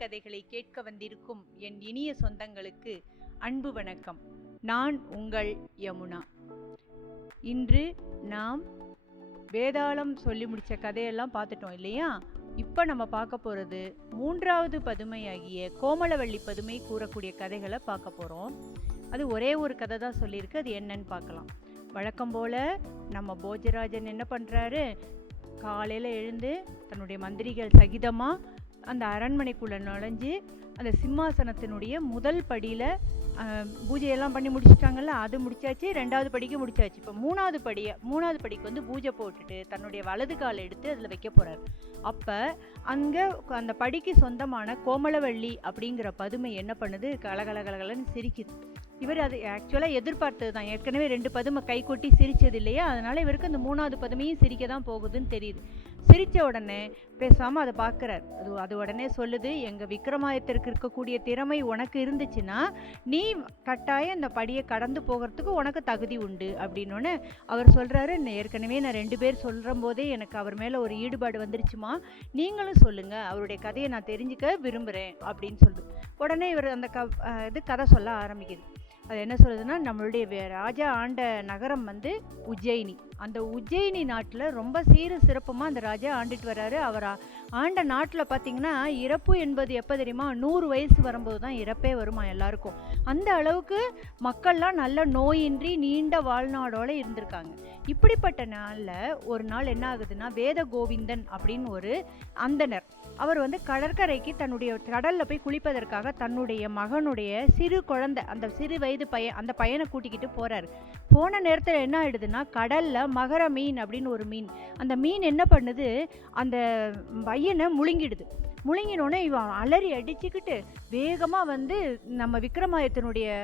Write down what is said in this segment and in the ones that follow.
கதைகளை கேட்க வந்திருக்கும் என் இனிய சொந்தங்களுக்கு அன்பு வணக்கம். நான் உங்கள் யமுனா. இன்று நாம் வேதாளம் சொல்லி முடித்த கதையெல்லாம் பார்த்துட்டோம் இல்லையா? இப்போ நம்ம பார்க்க போகிறது மூன்றாவது பதுமையாகிய கோமலவள்ளி பதுமை கூறக்கூடிய கதைகளை பார்க்க போகிறோம். அது ஒரே ஒரு கதை தான் சொல்லியிருக்கு, அது என்னன்னு பார்க்கலாம். வழக்கம் போல் நம்ம போஜராஜன் என்ன பண்ணுறாரு, காலையில் எழுந்து தன்னுடைய மந்திரிகள் சகிதமாக அந்த அரண்மனைக்குள்ளே நுழைஞ்சு அந்த சிம்மாசனத்தினுடைய முதல் படியில் பூஜையெல்லாம் பண்ணி முடிச்சிட்டாங்கல்ல, அது முடிச்சாச்சு. 2வது படிக்கு முடிச்சாச்சு. இப்போ மூணாவது படிக்கு வந்து பூஜை போட்டுட்டு தன்னுடைய வலது காலை எடுத்து அதில் வைக்க போகிறார். அப்போ அங்கே அந்த படிக்கு சொந்தமான கோமலவள்ளி அப்படிங்கிற பதுமை என்ன பண்ணுது, கலகலகலன்னு சிரிக்குது. இவர் அது ஆக்சுவலாக எதிர்பார்த்தது தான். ஏற்கனவே 2 பதுமை கை கொட்டி சிரிச்சது இல்லையா, அதனால் இவருக்கு அந்த 3வது பதுமையும் சிரிக்க தான் போகுதுன்னு தெரியுது. சிரித்த உடனே பேசாமல் அதை பார்க்குறார். அது உடனே சொல்லுது, எங்கள் விக்ரமாதித்தருக்கு இருக்கக்கூடிய திறமை உனக்கு இருந்துச்சுன்னா நீ கட்டாயம் இந்த படியை கடந்து போகிறதுக்கு உனக்கு தகுதி உண்டு அப்படின்னோடனே அவர் சொல்கிறாரு, ஏற்கனவே நான் 2 பேர் சொல்கிற போதே எனக்கு அவர் மேலே ஒரு ஈடுபாடு வந்துருச்சுமா, நீங்களும் சொல்லுங்கள், அவருடைய கதையை நான் தெரிஞ்சுக்க விரும்புகிறேன் அப்படின்னு சொல்லுது. உடனே இவர் அந்த கதை சொல்ல ஆரம்பிக்குது. அது என்ன சொல்லுதுன்னா, நம்மளுடைய ராஜா ஆண்ட நகரம் வந்து உஜ்ஜயினி. அந்த உஜ்ஜயினி நாட்டில் ரொம்ப சிறப்புமாக அந்த ராஜா ஆண்டுட்டு வர்றாரு. அவர் ஆண்ட நாட்டில் பார்த்திங்கன்னா இறப்பு என்பது எப்போ தெரியுமா, 100 வயசு வரும்போது தான் இறப்பே வருமா எல்லாருக்கும். அந்த அளவுக்கு மக்கள்லாம் நல்ல நோயின்றி நீண்ட வாழ்நாடோடு இருந்திருக்காங்க. இப்படிப்பட்ட நாளில் ஒரு நாள் என்ன ஆகுதுன்னா, வேத கோவிந்தன் அப்படின்னு ஒரு அந்தனர், அவர் வந்து கடற்கரைக்கு தன்னுடைய கடலில் போய் குளிப்பதற்காக தன்னுடைய மகனுடைய சிறு குழந்தை, அந்த சிறு வயது அந்த பையனை கூட்டிக்கிட்டு போகிறாரு. போன நேரத்தில் என்ன ஆயிடுதுன்னா, கடலில் மகர மீன் அப்படின்னு ஒரு மீன், அந்த மீன் என்ன பண்ணுது, அந்த பையனை முழுங்கிடுது. முழுங்கினோடனே இவன் அலறி அடிச்சுக்கிட்டு வேகமாக வந்து நம்ம விக்ரமாதித்தனுடைய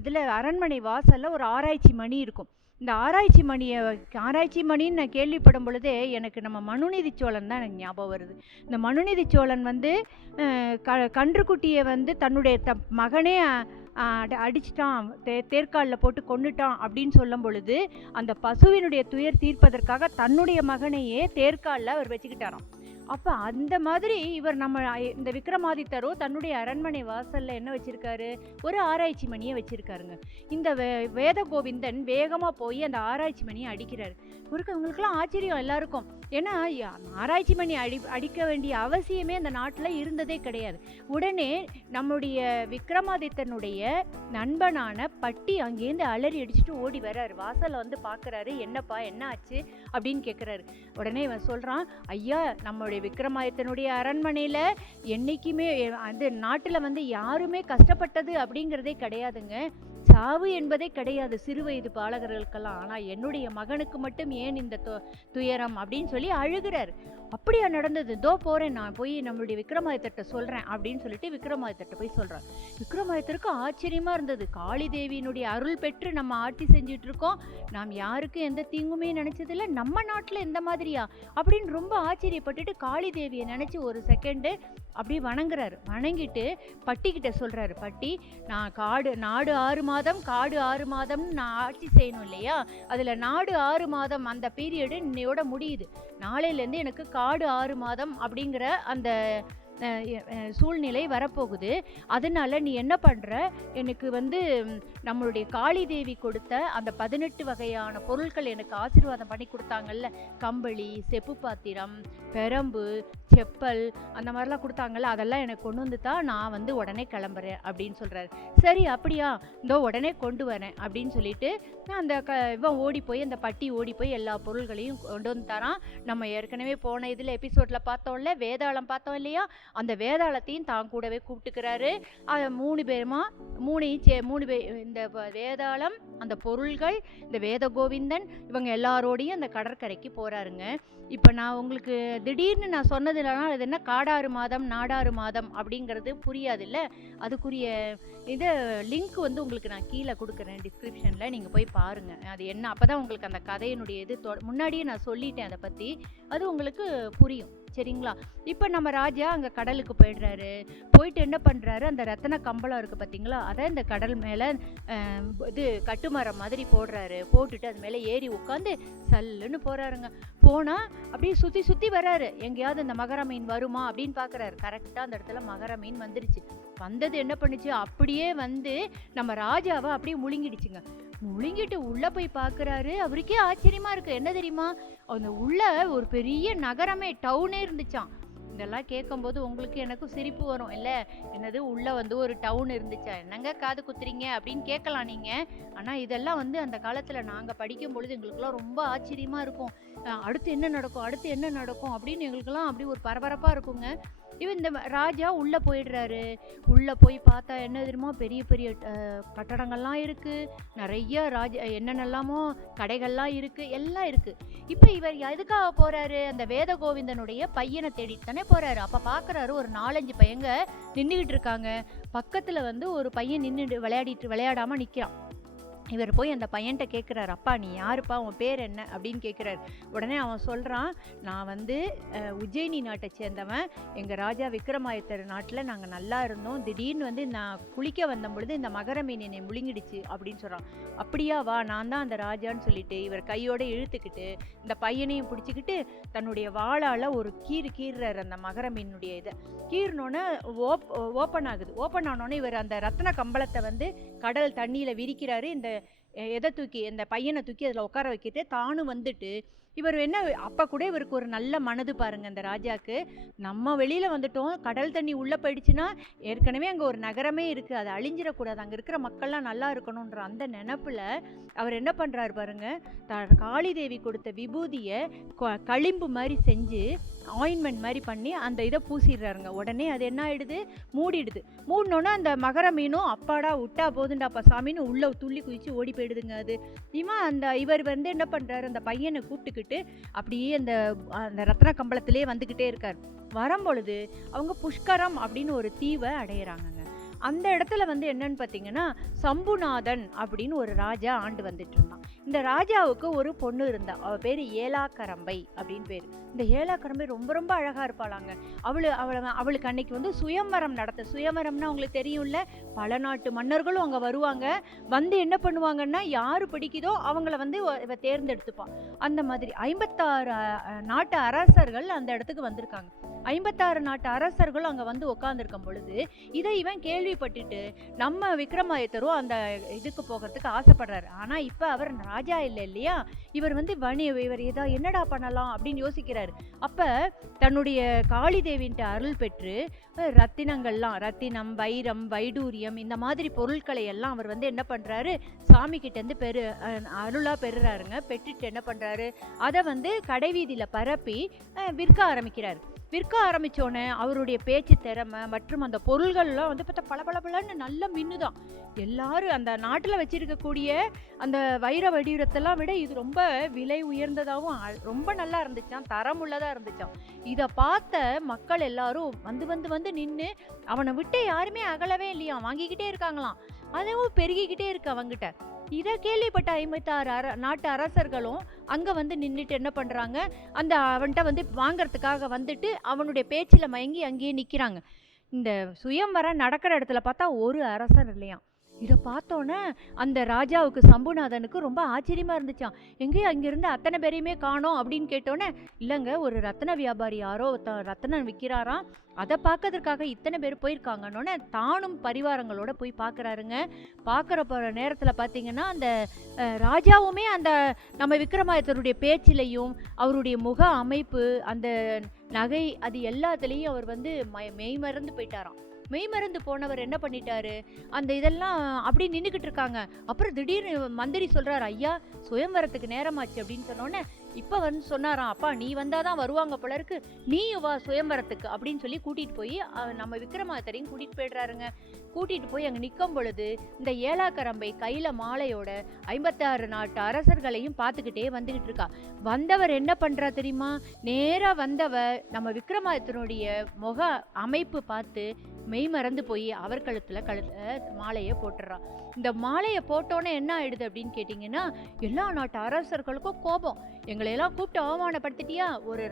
இதில் அரண்மனை வாசலில் ஒரு ஆராய்ச்சி மணி இருக்கும். இந்த ஆராய்ச்சி மணின்னு நான் கேள்விப்படும் பொழுதே எனக்கு நம்ம மனுநீதி சோழன் தான் எனக்கு ஞாபகம் வருது. இந்த மனுநீதி சோழன் வந்து கன்றுக்குட்டியை வந்து தன்னுடைய மகனே அடிச்சிட்டான், தேர்காலில் போட்டு கொன்னுட்டான் அப்படின்னு சொல்லும் பொழுது அந்த பசுவினுடைய துயர் தீர்ப்பதற்காக தன்னுடைய மகனையே தேர்காலில் அவர் வச்சுக்கிட்டாராம். அப்போ அந்த மாதிரி இவர் நம்ம இந்த விக்ரமாதித்தரோ தன்னுடைய அரண்மனை வாசலில் என்ன வச்சுருக்காரு, ஒரு ஆராய்ச்சி மணியை வச்சுருக்காருங்க. இந்த வேத கோவிந்தன் வேகமாக போய் அந்த ஆராய்ச்சி மணியை அடிக்கிறாரு. இவங்களுக்கெல்லாம் ஆச்சரியம் எல்லாருக்கும். ஏன்னா ஆராய்ச்சி மணி அடிக்க வேண்டிய அவசியமே அந்த நாட்டில் இருந்ததே கிடையாது. உடனே நம்முடைய விக்ரமாதித்தனுடைய நண்பனான பட்டி அங்கேருந்து அலறி அடிச்சுட்டு ஓடி வர்றாரு. வாசலில் வந்து பார்க்குறாரு, என்னப்பா என்ன ஆச்சு அப்படின்னு கேட்குறாரு. உடனே இவன் சொல்கிறான், ஐயா, நம்மளுடைய விக்ரமாதித்தனுடைய அரண்மனையில் என்றைக்குமே அந்த நாட்டில் வந்து யாருமே கஷ்டப்பட்டது அப்படிங்கிறதே கிடையாதுங்க, சாவு என்பதே கிடையாது சிறு வயது பாலகர்களுக்கெல்லாம். ஆனால் என்னுடைய மகனுக்கு மட்டும் ஏன் இந்த துயரம் அப்படின்னு சொல்லி அழுகிறார். அப்படியா நடந்தது, இதோ போகிறேன், நான் போய் நம்மளுடைய விக்ரமாதித்தர்கிட்ட சொல்கிறேன் அப்படின்னு சொல்லிட்டு விக்ரமாதித்தர்கிட்ட போய் சொல்கிறார். விக்ரமாதித்தருக்கு ஆச்சரியமாக இருந்தது. காளி தேவியினுடைய அருள் பெற்று நம்ம ஆட்சி செஞ்சுட்டு இருக்கோம், நாம் யாருக்கும் எந்த தீங்குமே நினச்சதில்லை, நம்ம நாட்டில் எந்த மாதிரியா அப்படின்னு ரொம்ப ஆச்சரியப்பட்டுட்டு காளி தேவியை நினச்சி ஒரு செகண்டு அப்படி வணங்குறாரு. வணங்கிட்டு பட்டிக்கிட்ட சொல்கிறாரு, பட்டி, நான் நாடு 6 மாதம் காடு 6 மாதம்னு நான் ஆட்சி செய்யணும் இல்லையா, அதில் நாடு 6 மாதம் அந்த பீரியடு இன்னையோட முடியுது, நாளையிலேருந்து எனக்கு காடு 6 மாதம் அப்படிங்கிற அந்த சூழ்நிலை வரப்போகுது. அதனால நீ என்ன பண்ணுற, எனக்கு வந்து நம்மளுடைய காளி தேவி கொடுத்த அந்த 18 வகையான பொருட்கள் எனக்கு ஆசீர்வாதம் பண்ணி கொடுத்தாங்கல்ல, கம்பளி, செப்பு பாத்திரம், பெரம்பு, செப்பல், அந்த மாதிரிலாம் கொடுத்தாங்கல்ல, அதெல்லாம் எனக்கு கொண்டு வந்து தான் நான் வந்து உடனே கிளம்புறேன் அப்படின்னு சொல்கிறாரு. சரி அப்படியா, இதோ உடனே கொண்டு வரேன் அப்படின்னு சொல்லிட்டு அந்த இவன் அந்த பட்டி ஓடி போய் எல்லா பொருள்களையும் கொண்டு வந்து தரான். நம்ம ஏற்கனவே போன இதில் எபிசோடில் பார்த்தோம்ல, வேதாளம் பார்த்தோம் இல்லையா, அந்த வேதாளத்தையும் தான் கூடவே கூப்பிட்டுக்கிறாரு. 3 பேருமா 3 பேர், இந்த வேதாளம், அந்த பொருள்கள், இந்த வேத கோவிந்தன், இவங்க எல்லாரோடையும் அந்த கடற்கரைக்கு போகிறாருங்க. இப்போ நான் உங்களுக்கு திடீர்னு நான் சொன்னதுலனா அது என்ன காடாறு மாதம் நாடாறு மாதம் அப்படிங்கிறது புரியாது இல்லை, அதுக்குரிய இதை லிங்க் வந்து உங்களுக்கு நான் கீழே கொடுக்குறேன் டிஸ்கிரிப்ஷனில், நீங்கள் போய் பாருங்கள் அது என்ன. அப்போ தான் உங்களுக்கு அந்த கதையினுடைய இது முன்னாடியே நான் சொல்லிட்டேன் அதை பற்றி, அது உங்களுக்கு புரியும். சரிங்களா? இப்போ நம்ம ராஜா அங்கே கடலுக்கு போயிடுறாரு. போயிட்டு என்ன பண்ணுறாரு, அந்த ரத்தன கம்பளம் இருக்குது பார்த்தீங்களா, அதை இந்த கடல் மேலே இது கட்டுமரம் மாதிரி போடுறாரு. போட்டுட்டு அது மேலே ஏறி உட்காந்து சல்லுன்னு போகிறாருங்க. போனால் அப்படியே சுற்றி சுற்றி வர்றாரு. எங்கேயாவது இந்த மகர மீன் வருமா அப்படின்னு பார்க்குறாரு. கரெக்டாக அந்த இடத்துல மகர மீன் வந்துடுச்சு. வந்தது என்ன பண்ணுச்சு, அப்படியே வந்து நம்ம ராஜாவை அப்படியே முழுங்கிடுச்சுங்க. முழுங்கிட்டு உள்ள போய் பார்க்குறாரு. அவருக்கே ஆச்சரியமா இருக்கு. என்ன தெரியுமா, அந்த உள்ள ஒரு பெரிய நகரமே, டவுனே இருந்துச்சாம். இதெல்லாம் கேட்கும்போது உங்களுக்கு எனக்கும் சிரிப்பு வரும் இல்லை? என்னது உள்ள வந்து ஒரு டவுன் இருந்துச்சா, என்னங்க காது குத்துறீங்க அப்படின்னு கேட்கலாம் நீங்க. ஆனா இதெல்லாம் வந்து அந்த காலத்துல நாங்க படிக்கும் பொழுது எங்களுக்குலாம் ரொம்ப ஆச்சரியமா இருக்கும். அடுத்து என்ன நடக்கும், அடுத்து என்ன நடக்கும் அப்படின்னு எங்களுக்கெல்லாம் அப்படி ஒரு பரபரப்பா இருக்குங்க. இவன் இந்த ராஜா உள்ள போயிடுறாரு. உள்ள போய் பார்த்தா என்ன தெரியுமா, பெரிய பெரிய கட்டடங்கள்லாம் இருக்கு. நிறைய என்னென்னலாமோ கடைகள்லாம் இருக்கு, எல்லாம் இருக்கு. இப்ப இவர் எதுக்காக போறாரு, அந்த வேத கோவிந்தனுடைய பையனை தேடிட்டு தானே போறாரு. அப்ப பாக்குறாரு ஒரு 4-5 பையங்க நின்றுகிட்டு இருக்காங்க. பக்கத்துல வந்து ஒரு பையன் நின்றுட்டு விளையாடாம நிக்கிறான். இவர் போய் அந்த பையன்கிட்ட கேட்குறாரு, அப்பா நீ யாருப்பா, உன் பேர் என்ன அப்படின்னு கேட்குறாரு. உடனே அவன் சொல்கிறான், நான் வந்து உஜ்ஜயினி நாட்டை சேர்ந்தவன். எங்கள் ராஜா விக்ரமாதித்தர் நாட்டில் நாங்கள் நல்லா இருந்தோம். திடீர்னு வந்து நான் குளிக்க வந்த பொழுது இந்த மகர மீன் என்னை முழுங்கிடுச்சு அப்படின்னு சொல்கிறான். அப்படியா, வா நான் தான் அந்த ராஜான்னு சொல்லிட்டு இவர் கையோடு இழுத்துக்கிட்டு இந்த பையனையும் பிடிச்சிக்கிட்டு தன்னுடைய வாளால் ஒரு கீறுறாரு அந்த மகர மீனுடைய இதை. கீறினோன்னே ஓப்பன் ஆகுது. ஓப்பன் ஆனோடனே இவர் அந்த ரத்ன கம்பளத்தை வந்து கடல் தண்ணியில் விரிக்கிறாரு. இந்த பையனை தூக்கி அதில் உட்கார வைக்கிட்டு தானும் வந்துட்டு இவர் என்ன, அப்போ கூட இவருக்கு ஒரு நல்ல மனது பாருங்க அந்த ராஜாக்கு. நம்ம வெளியில் வந்துட்டோம், கடல் தண்ணி உள்ளே போயிடுச்சுன்னா ஏற்கனவே அங்கே ஒரு நகரமே இருக்குது, அது அழிஞ்சிடக்கூடாது, அங்கே இருக்கிற மக்கள்லாம் நல்லா இருக்கணுன்ற அந்த நினப்பில் அவர் என்ன பண்ணுறாரு பாருங்க, காளி தேவி கொடுத்த விபூதியை களிம்பு மாதிரி செஞ்சு ஆயின்மெண்ட் மாதிரி பண்ணி அந்த இதை பூசிடுறாருங்க. உடனே அது என்ன ஆயிடுது, மூடிடுது. மூடினோன்னே அந்த மகர மீனும் அப்பாடா விட்டா போதுண்டாப்பா சாமின்னு உள்ள துள்ளி குதிச்சு ஓடி போயிடுதுங்க. அது இவர் வந்து என்ன பண்ணுறாரு, அந்த பையனை கூப்பிட்டுக்கிட்டு அப்படியே அந்த ரத்ன கம்பளத்திலே வந்துக்கிட்டே இருக்கார். வரும்பொழுது அவங்க புஷ்கரம் அப்படின்னு ஒரு தீவை அடையிறாங்க. அந்த இடத்துல வந்து என்னன்னு பார்த்தீங்கன்னா, சம்புநாதன் அப்படின்னு ஒரு ராஜா ஆண்டு வந்துட்டு இருந்தான். இந்த ராஜாவுக்கு ஒரு பொண்ணு இருந்தா, அவ பேர் ஏலாக்கரம்பை அப்படின்னு பேர். இந்த ஏலாக்கரம்பை ரொம்ப ரொம்ப அழகா இருப்பாளாங்க. அவளுக்கு அன்னைக்கு வந்து சுயம்வரம் சுயம்வரம்னா அவங்களுக்கு தெரியும்ல, பல நாட்டு மன்னர்களும் அங்கே வருவாங்க. வந்து என்ன பண்ணுவாங்கன்னா, யாரு பிடிக்குதோ அவங்கள வந்து இவ தேர்ந்தெடுத்துப்பான். அந்த மாதிரி 56 நாட்டு அரசர்கள் அந்த இடத்துக்கு வந்திருக்காங்க. 56 நாட்டு அரசர்கள் அங்கே வந்து உட்காந்துருக்கும் பொழுது இதை இவன் கேள்விப்பட்டுட்டு நம்ம விக்ரமாதித்தரும் அந்த இதுக்கு போகிறதுக்கு ஆசைப்படுறாரு. ஆனால் இப்போ அவர் ராஜா இல்லை இல்லையா, இவர் வந்து இவர் ஏதோ என்னடா பண்ணலாம் அப்படின்னு யோசிக்கிறாரு. அப்போ தன்னுடைய காளி தேவின்ட்டு அருள் பெற்று ரத்தினம், வைரம், வைடூரியம் இந்த மாதிரி பொருட்களை எல்லாம் அவர் வந்து என்ன பண்ணுறாரு, சாமி கிட்டேருந்து அருளாக பெறுறாருங்க. பெற்றுட்டு என்ன பண்ணுறாரு, அதை வந்து கடைவீதியில் பரப்பி விற்க ஆரம்பிக்கிறார். விற்க ஆரம்பித்தோன்னே அவருடைய பேச்சு திறமை மற்றும் அந்த பொருள்கள்லாம் வந்து பார்த்தா பளபளன்னு நல்ல மின்னுதான். எல்லாரும் அந்த நாட்டில் வச்சிருக்கக்கூடிய அந்த வைர வடிவத்தெல்லாம் விட இது ரொம்ப விலை உயர்ந்ததாகவும் ரொம்ப நல்லா இருந்துச்சான், தரமுள்ளதாக இருந்துச்சான். இதை பார்த்த மக்கள் எல்லாரும் வந்து நின்று அவனை விட்டு யாருமே அகலவே இல்லையா, வாங்கிக்கிட்டே இருக்காங்களாம். அதுவும் பெருகிக்கிட்டே இருக்கு அவங்கிட்ட. இதை கேள்விப்பட்ட 56 நாட்டு அரசர்களும் அங்கே வந்து நின்றுட்டு என்ன பண்ணுறாங்க, அவன்கிட்ட வந்து வாங்கறதுக்காக வந்துட்டு அவனுடைய பேச்சில் மயங்கி அங்கேயே நிற்கிறாங்க. இந்த சுயம்வரம் நடக்கிற இடத்துல பார்த்தா ஒரு அரசர் இல்லையாம். இதை பார்த்தோன்னே அந்த ராஜாவுக்கு சம்புநாதனுக்கு ரொம்ப ஆச்சரியமாக இருந்துச்சான். எங்கேயும் அங்கிருந்து அத்தனை பேரையுமே காணோம் அப்படின்னு கேட்டோன்னே, இல்லைங்க ஒரு ரத்ன வியாபாரி யாரோ ரத்னம் விற்கிறாராம், அதை பார்க்கறதுக்காக இத்தனை பேர் போயிருக்காங்கன்னொன்னே தானும் பரிவாரங்களோட போய் பார்க்குறாருங்க. பார்க்குற நேரத்தில் பார்த்தீங்கன்னா அந்த ராஜாவுமே அந்த நம்ம விக்ரமாதித்தருடைய பேச்சிலையும் அவருடைய முக அமைப்பு, அந்த நகை, அது எல்லாத்துலேயும் அவர் வந்து மெய்மறந்து போயிட்டாராம். மெய்மறந்து போனவர் என்ன பண்ணிட்டாரு, அந்த இதெல்லாம் அப்படி நின்றுக்கிட்டு இருக்காங்க. அப்புறம் திடீர்னு மந்திரி சொல்றாரு, ஐயா சுயம்வரத்துக்கு நேரமாச்சு அப்படின்னு சொன்னோன்னே இப்போ வந்து சொன்னாராம், அப்பா நீ வந்தாதான் வருவாங்க போல இருக்கு, நீயும் வா சுயம்வரத்துக்கு அப்படின்னு சொல்லி கூட்டிகிட்டு போய் நம்ம விக்ரமாதித்தரையும் கூட்டிகிட்டு போயிடுறாருங்க. கூட்டிகிட்டு போய் அங்கே நிற்கும் பொழுது இந்த ஏலாக்கரம்பை கையில் மாலையோட 56 நாட்டு அரசர்களையும் பார்த்துக்கிட்டே வந்துக்கிட்டு இருக்கா. வந்தவர் என்ன பண்ணுறா தெரியுமா, நேராக வந்தவர் நம்ம விக்ரமாதித்தனுடைய முக அமைப்பு பார்த்து மெய் மறந்து போய் அவர் கழுத்தில் மாலையை போட்டுடுறான். இந்த மாலையை போட்டோன்னே என்ன ஆயிடுது அப்படின்னு கேட்டிங்கன்னா, எல்லா நாட்டு அரசர்களுக்கும் கோபம். எங்களையெல்லாம் கூப்பிட்டு அவமானப்படுத்திட்டியா, ஒரு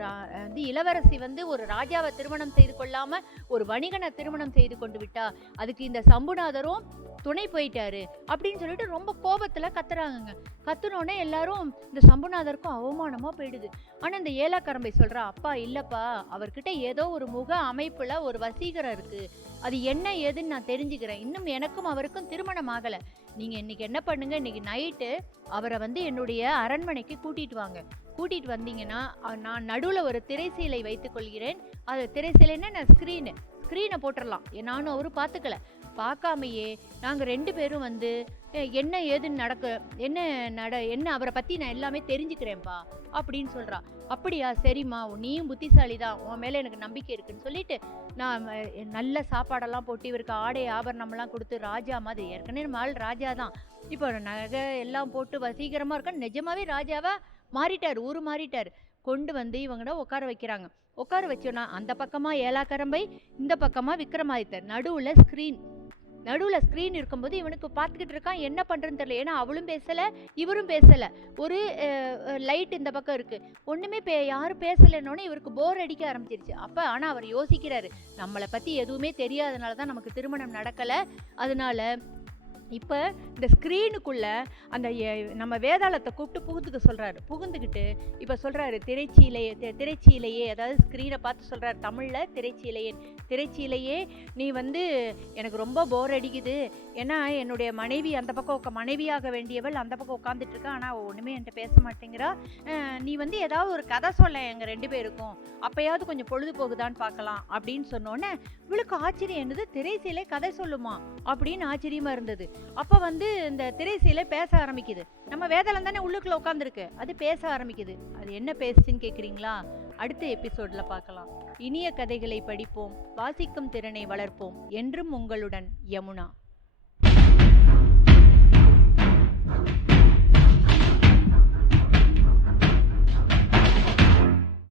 இளவரசி ஒரு ராஜாவை திருமணம் செய்து கொள்ளாமல் ஒரு வணிகனை திருமணம் செய்து கொண்டு விட்டா, அதுக்கு இந்த சம்புநாதரும் துணை போயிட்டாரு அப்படின்னு சொல்லிட்டு ரொம்ப கோபத்தில் கத்துறாங்க. கத்துனோடனே எல்லாரும் இந்த சம்புநாதருக்கும் அவமானமாக போயிடுது. ஆனால் இந்த ஏலாக்கரம்பை சொல்கிறா, அப்பா இல்லைப்பா, அவர்கிட்ட ஏதோ ஒரு முக அமைப்பில் ஒரு வசீகரம் இருக்குது, அது என்ன ஏதுன்னு நான் தெரிஞ்சுக்கிறேன். இன்னும் எனக்கும் அவருக்கும் திருமணம் ஆகலை. நீங்கள் இன்றைக்கி என்ன பண்ணுங்க, இன்றைக்கி நைட்டு அவரை என்னுடைய அரண்மனைக்கு கூட்டிகிட்டு வாங்க. கூட்டிகிட்டு வந்தீங்கன்னா நான் நடுவில் ஒரு திரைசீலை வைத்துக் கொள்கிறேன். அது திரைசீலைன்னா நான் ஸ்க்ரீனை போட்டுடலாம். நானும் அவரும் பார்த்துக்கல. பார்க்காமையே நாங்கள் 2 பேரும் என்ன ஏதுன்னு என்ன அவரை பற்றி நான் எல்லாமே தெரிஞ்சுக்கிறேன்ப்பா அப்படின்னு சொல்கிறா. அப்படியா, சரிம்மா, நீயும் புத்திசாலி தான், உன் மேலே எனக்கு நம்பிக்கை இருக்குன்னு சொல்லிட்டு நான் நல்ல சாப்பாடெல்லாம் போட்டு இவருக்கு ஆடை ஆபரணம்லாம் கொடுத்து ராஜா மாதிரி, ஏற்கனவே நம்ம ஆள் ராஜா தான், இப்போ நகை எல்லாம் போட்டு வசீகரமாக இருக்கான்னு நிஜமாவே ராஜாவா மாறிட்டார், ஊர் மாறிட்டார். கொண்டு இவங்கட உட்கார வைக்கிறாங்க. உட்கார வச்சோன்னா அந்த பக்கமாக ஏலாக்கரம்பை, இந்த பக்கமாக விக்ரமாதித்தர், நடுவில் ஸ்க்ரீன் இருக்கும்போது இவனுக்கு பார்த்துக்கிட்டு இருக்கான், என்ன பண்ணுறதுன்னு தெரியல. ஏன்னா அவளும் பேசலை, இவரும் பேசலை. ஒரு லைட் இந்த பக்கம் இருக்குது, ஒன்றுமே யாரும் பேசலைன்னொன்னே இவருக்கு போர் அடிக்க ஆரம்பிச்சிருச்சு. அப்போ ஆனால் அவர் யோசிக்கிறாரு, நம்மளை பற்றி எதுவுமே தெரியாதனால தான் நமக்கு திருமணம் நடக்கலை. அதனால இப்போ இந்த ஸ்க்ரீனுக்குள்ளே அந்த நம்ம வேதாளத்தை கூப்பிட்டு புகுந்துக்கிட்டு இப்போ சொல்கிறாரு, திரைச்சீலையே, அதாவது ஸ்க்ரீனை பார்த்து சொல்கிறார் தமிழில், திரைச்சீலையே நீ எனக்கு ரொம்ப போர் அடிக்குது. ஏன்னா என்னுடைய மனைவி அந்த பக்கம் மனைவியாக வேண்டியவள் அந்த பக்கம் உட்காந்துட்டு இருக்கா, ஆனால் ஒன்றுமே என்கிட்ட பேச மாட்டேங்கிறா. நீ ஏதாவது ஒரு கதை சொல்ல எங்கள் 2 பேருக்கும், அப்போயாவது கொஞ்சம் பொழுது போகுதான்னு பார்க்கலாம் அப்படின்னு சொன்னோன்னே இவளுக்கு ஆச்சரியம், என்னது திரைச்சீலை கதை சொல்லுமா அப்படின்னு ஆச்சரியமாக இருந்தது. அப்போ இந்த திரைசீலை பேச ஆரம்பிக்குது. நம்ம வேதாளம் தானே உள்ளுக்குள்ள உட்காந்துருக்கு, அது பேச ஆரம்பிக்குது. அது என்ன பேசுச்சுன்னு கேட்குறீங்களா? அடுத்த எபிசோட்ல பார்க்கலாம். இனிய கதைகளை படிப்போம், வாசிக்கும் திறனை வளர்ப்போம். என்றும் உங்களுடன் யமுனா.